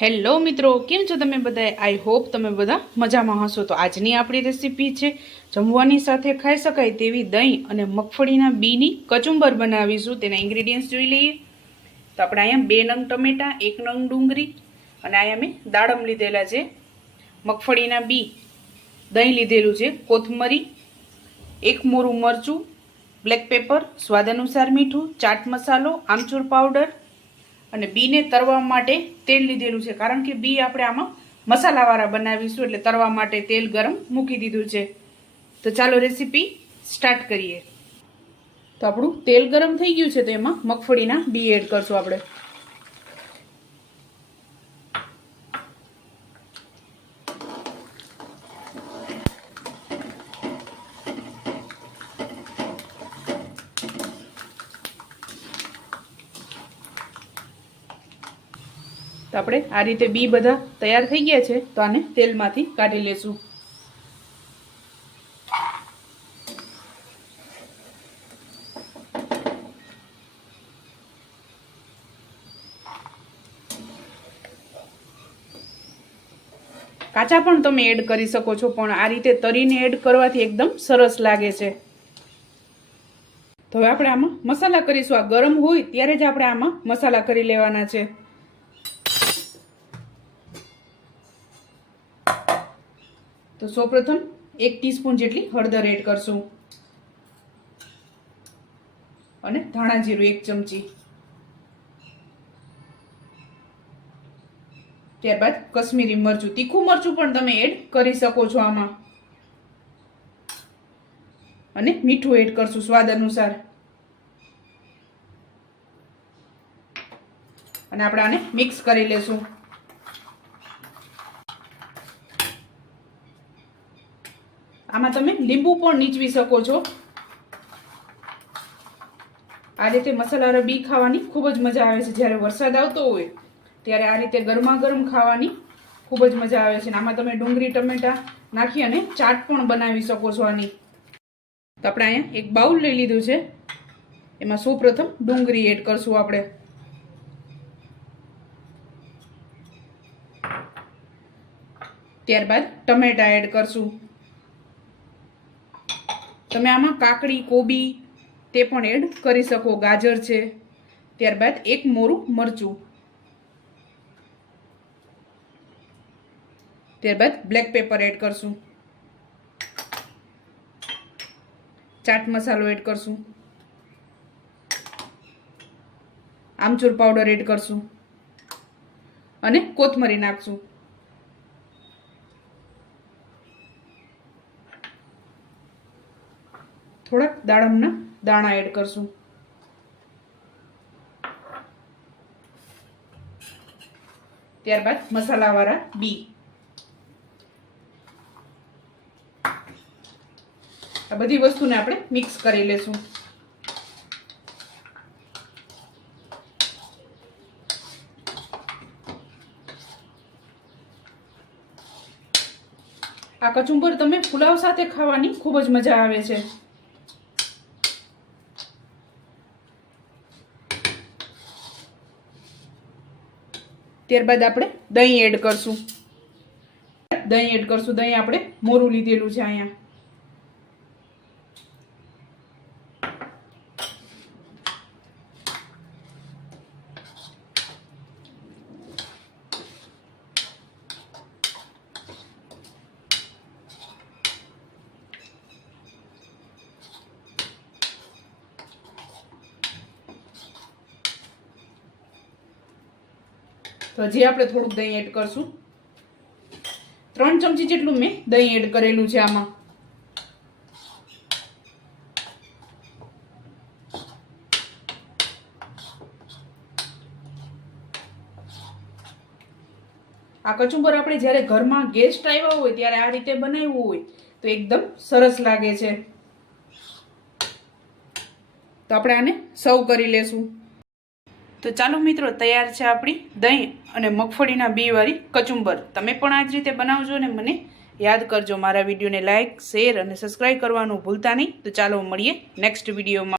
Hello મિત્રો, કેમ છો તમે બધા આઈ હોપ તમે બધા મજામાં હશો. તો આજની આપણી રેસીપી છે જમવાની સાથે ખાઈ શકાય તેવી દહીં અને મગફળીના બીની કચુંબર બનાવીશું. તેના ઇન્ગ્રીડિયન્ટ્સ જોઈ લઈએ. તો આપણે અહીંયા બે નંગ ટમેટાં, એક નંગ ડુંગળી અને અહીંયા મેં દાડમ લીધેલા છે. મગફળીના બી દહીં લીધેલું છે, કોથમરી, એક મોરું મરચું બ્લેક પેપર સ્વાદ અનુસાર મીઠું, ચાટ મસાલો, આમચૂર પાવડર અને બીને તરવા માટે તેલ લીધેલું છે. કારણ કે બી આપણે આમાં મસાલાવાળા બનાવીશું એટલે તરવા માટે તેલ ગરમ મૂકી દીધું છે. તો ચાલો રેસીપી સ્ટાર્ટ કરીએ. તો આપણું તેલ ગરમ થઈ ગયું છે તો એમાં મગફળીના બી એડ કરશું આપણે. આપણે આ રીતે બી બધા તૈયાર થઈ ગયા છે તો આને તેલમાંથી કાઢી લેશું. કાચા પણ તમે એડ કરી શકો છો, પણ આ રીતે તરીને એડ કરવાથી એકદમ સરસ લાગે છે. તો હવે આપણે આમાં મસાલા કરીશું. આ ગરમ હોય ત્યારે જ આપણે આમાં મસાલા કરી લેવાના છે. તો સૌપ્રથમ એક ટીસ્પૂન જેટલી હળદર એડ કરશું. અને ધાણા જીરું એક ચમચી. ત્યારબાદ કશ્મીરી મરચું, તીખું મરચું પણ તમે એડ કરી શકો છો આમાં. અને મીઠું એડ કરશું સ્વાદ અનુસાર. અને આપણે આને મિક્સ કરી લેશું. આમાં તમે લીંબુ પણ નીચવી શકો છો. આ રીતે મસાલા બી ખાવાની ખૂબ જ મજા આવે છે. જ્યારે વરસાદ આવતો હોય, ત્યારે આ રીતે ગરમા ગરમ ખાવાની ખૂબ જ મજા આવે છે. આમાં તમે ડુંગળી, ટમેટા નાખી અને ચાટ પણ બનાવી શકો છો આની. તો આપણે અહીંયા એક બાઉલ લઈ લીધું છે. એમાં સૌ પ્રથમ ડુંગળી એડ કરશું આપણે. ત્યારબાદ ટમેટા એડ કરશું. તમે આમાં કાકડી, કોબી તે પણ એડ કરી શકો. ગાજર છે, ત્યારબાદ એક મોરું મરચું. ત્યારબાદ બ્લેક પેપર એડ કરશું. ચાટ મસાલો એડ કરશું. આમચૂર પાવડર એડ કરશું. અને કોથમરી નાખશું. થોડાક દાડમના દાણા એડ કરશું. ત્યારબાદ મસાલાવાળા બી. આ બધી વસ્તુને આપણે મિક્સ કરી લેશું. આ કચુંબર તમે પુલાવ સાથે ખાવાની ખૂબ જ મજા આવે છે. ત્યારબાદ આપણે દહીં એડ કરશું. દહીં એડ કરશું. દહીં આપણે મોરું લીધેલું છે અહીંયા. તો હજી આપણે થોડુંક દહીં એડ કરશું. ત્રણ ચમચી જેટલું મેં દહીં એડ કરેલું છે આમાં. આ કચુંબર આપણે જ્યારે ઘરમાં ગેસ્ટ આવ્યા હોય, ત્યારે આ રીતે બનાવ્યું હોય, તો એકદમ સરસ લાગે છે. તો આપણે આને સર્વ કરી લેશું. તો ચાલો મિત્રો, તૈયાર છે આપણી દહીં અને મગફળીના બીવાળી કચુંબર. તમે પણ આ જ રીતે બનાવજો ને મને યાદ કરજો. મારા વિડીયોને લાઇક શેર અને સબસ્ક્રાઈબ કરવાનું ભૂલતા નહીં. તો ચાલો મળીએ નેક્સ્ટ વિડીયોમાં.